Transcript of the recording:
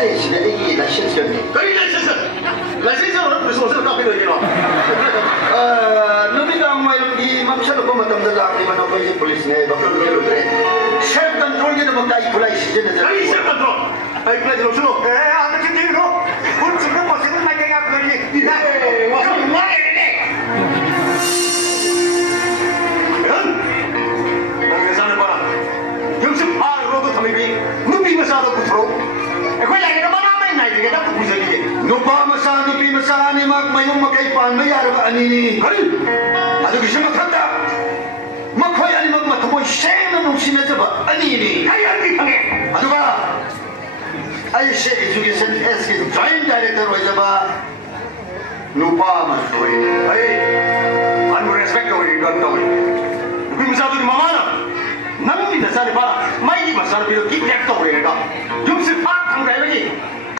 Nice, I license ka niya. Kaya license? License ako, gusto ko sa kapilo yun. Nung ang mayroong di mamsalo ko matamdala ang iman ako yung polis na iba. Self control niya na magka-equalize siya na. Ay, self control! Ay, equalize lang silo. Ano siya din, no? Kung sino mo, sino may kaya ko niya. Wasang mga ini! Yan! Ang sana pa lang. Yung si Paro ko tamibig, nubi masado ko throw. Eh, kaya yan naman namin na hindi ka dapat bisa niya. Nupa masado, pi masani, mayong makaipan, mayara ba anini? Kali! Ano gusto matanda? Makoy ani magmatumoy siya na nung sinadaba, anini? Kaya hindi kami! Ano ba? Ay siya, education SK, joint director o ba? Lupa masoy. Ay, ano respect ko yung gantawin? Nubi masado ni mama na. Nang minasali para, may di masado pero keep that to rin ka. Yung si Paro